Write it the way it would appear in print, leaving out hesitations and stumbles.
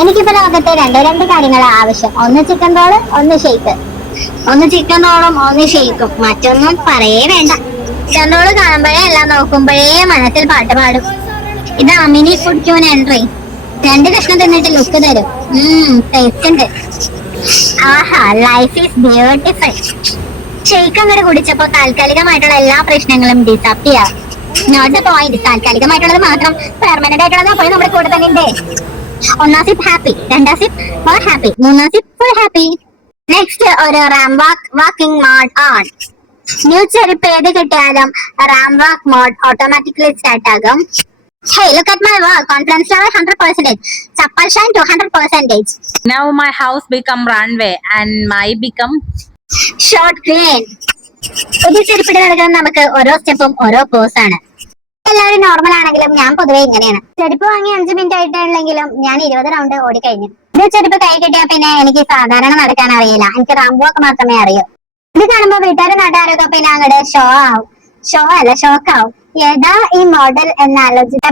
എനിക്കിപ്പോ ലോകത്തെ രണ്ട് കാര്യങ്ങൾ ആവശ്യം. ഒന്ന് ചിക്കൻ റോള്, ഒന്ന് ഷെയ്ക്ക്. ഒന്ന് ചിക്കൻ റോളും ഒന്ന് ഷെയ്ക്കും, മറ്റൊന്നും പറയേ വേണ്ട. ചിക്കൻ റോള് കാണുമ്പോഴേ എല്ലാം നോക്കുമ്പോഴേ മനസ്സിൽ പാട്ട് പാടും. ഇതാ മിനി ഫുഡ് ക്യൂൻ എൻട്രി. രണ്ട് കഷ്ണം തിന്നിട്ട് ലുക്ക് തരും. ടേസ്റ്റ് ഉണ്ട്. ആഹാ, ലൈഫ് ഈസ് ബ്യൂട്ടിഫുൾ. ഷെയ്ക്ക് അങ്ങോട്ട് കുടിച്ചപ്പോ താൽക്കാലികമായിട്ടുള്ള എല്ലാ പ്രശ്നങ്ങളും ഡിസപ്പിയർ. Note the point. താൽക്കാലികമായിട്ടുള്ളത് മാത്രം, പെർമനന്റ് ആയിട്ടുള്ളത് അപ്പോൾ നമ്മുടെ കൂടെ തന്നെ ഉണ്ട്. ഒന്നാം സിപ്പ് ഹാപ്പി, രണ്ടാം സിപ്പ് മോർ ഹാപ്പി, മൂന്നാം സിപ്പ് ഫുൾ ഹാപ്പി. നെക്സ്റ്റ് ഒരു ramp walking mode on. New ചെരുപ്പ് ഏത് കിട്ടിയാലും ramp walk mode automatically start ആകും. Hey, look at my work. Confidence level 100%. Chappal shine 200%. Now my house become runway and my become Short green. പുതിയ ചെരുപ്പിട്ട് നടക്കുന്ന നമുക്ക് ഓരോ സ്റ്റെപ്പും ഓരോ പോസ് ആണ്. എല്ലാവരും നോർമൽ ആണെങ്കിലും ഞാൻ പൊതുവെ ഇങ്ങനെയാണ്. ചെരുപ്പ് വാങ്ങി 5 മിനിറ്റ് ആയിട്ടുണ്ടെങ്കിലും ഞാൻ 20 റൗണ്ട് ഓടിക്കഴിഞ്ഞു. ഇത് ചെരുപ്പ് കൈ കിട്ടിയാൽ പിന്നെ എനിക്ക് സാധാരണ നടക്കാൻ അറിയില്ല. എനിക്ക് റാം വാക്ക് മാത്രമേ അറിയൂ. ഇത് കാണുമ്പോ വീട്ടുകാരും നാട്ടുകാരൊക്കെ പിന്നെ അങ്ങോട്ട് ഷോ അല്ല ഷോക്ക് ആവും. ഏതാ ഈ മോഡൽ എന്നാലോചിച്ച